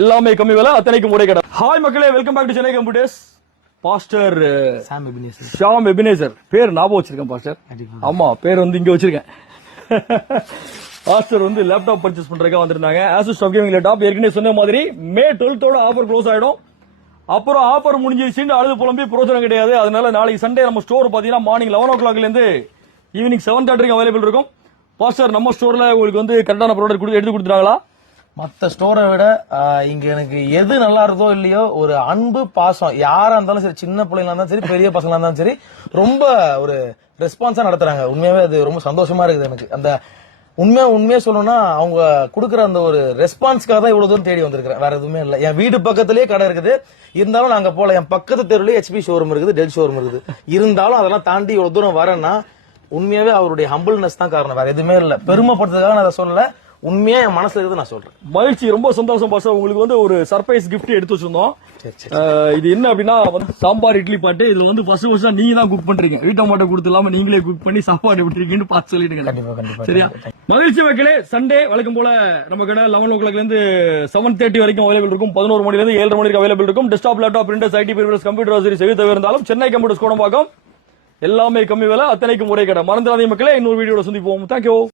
எல்லாமே கம்மி விலை, அத்தனைக்கும் ஒரே கடை. ஹாய் மக்களே, welcome back to Chennai computers. Pastor Sham Ebenezer பேர் ஞாபகம் வச்சிருக்கேன் பாஸ்டர். ஆமா, பேர் வந்து இங்க வச்சிருக்கேன். பாஸ்டர் வந்து லேப்டாப் பர்ச்சேஸ் பண்றதுக்காக வந்திருந்தாங்க. ஆசூஸ் டாப் கேமிங் லேப்டாப் ஏற்கனவே சொன்ன மாதிரி மே 12th ஆஃபர் க்ளோஸ் ஆயிடும். அப்புறம் ஆஃபர் முடிஞ்சிருச்சுன்னு அழுது புலம்பி பிரோஜனம் கிடையாது. அதனால நாளைக்கு சண்டே நம்ம ஸ்டோர் பாத்தீங்கன்னா மார்னிங் 11 o'clockல இருந்து ஈவினிங் 7:30 அவைலபிள் இருக்கும். பாஸ்டர், நம்ம ஸ்டோர்ல உங்களுக்கு வந்து கரெக்டான ப்ராடக்ட் எடுத்து கொடுத்துறாங்களா? மத்த ஸ்டோரை விட இங்க எனக்கு எது நல்லா இருக்கோ இல்லையோ, ஒரு அன்பு பாசம் யாரா இருந்தாலும் சரி, சின்ன பிள்ளைங்களா இருந்தாலும் சரி, பெரிய பசங்களா இருந்தாலும் சரி, ரொம்ப ஒரு ரெஸ்பான்ஸா நடத்துறாங்க. உண்மையாவே அது ரொம்ப சந்தோஷமா இருக்குது எனக்கு. அந்த உண்மையா சொல்லணும்னா அவங்க கொடுக்குற அந்த ஒரு ரெஸ்பான்ஸ்க்காக தான் இவ்வளவு தூரம் தேடி வந்திருக்கிறேன். வேற எதுவுமே இல்ல. என் வீடு பக்கத்திலேயே கடை இருக்குது, இருந்தாலும் நாங்க போல. என் பக்கத்து தெருவிலேயே HP ஷோரூம் இருக்குது, டெல் ஷோரூம் இருக்குது. இருந்தாலும் அதெல்லாம் தாண்டி இவ்வளவு தூரம் வரேன்னா உண்மையாவே அவருடைய ஹம்பிள்னஸ் தான் காரணம். வேற எதுவுமே இல்ல. பெருமைப்படுறதுக்காக நான் அதை சொல்லல, உண்மையா என் மனசுல இருந்து நான் சொல்றேன். மகிழ்ச்சி, ரொம்ப சந்தோஷம் பாஸ்டர். உங்களுக்கு வந்து ஒரு சர்ப்ரைஸ் கிஃப்ட் எடுத்து வச்சிருந்தோம். இது என்ன அப்படின்னா சாம்பார் இட்லி பாட்டு. இதுல வந்து ஃபர்ஸ்ட் நீங்க தான் குக் பண்றீங்க. வீட்டை மட்டும் கொடுத்து இல்லாம நீங்களே குக் பண்ணி சாப்பாடு விட்டுருக்கீங்கன்னு பார்த்து சொல்லிடுங்க. சரியா? மகிழ்ச்சி மக்களே. சண்டே வழக்கம் போல நம்ம கடை 11 o'clockல இருந்து 7:30 வரைக்கும் அவைலபிள் இருக்கும். 11 மணில இருந்து 7:30 மணிக்கு அவைலபிள் இருக்கும். டெஸ்க்டாப், லேப்டாப், பிரிண்டர்ஸ், ஐடி பெர்வர்ஸ், கம்ப்யூட்டர் சீரிஸ் எது தவிர இருந்தாலும் சென்னை கம்ப்யூட்டர்ஸ் கோடம்பாக்கம். எல்லாமே கம்மி விலை, அத்தனைக்கும் ஒரே கடை. மறந்துடாதீங்க மக்களே. இன்னொரு வீடியோட சந்திப்போம். தேங்க்யூ.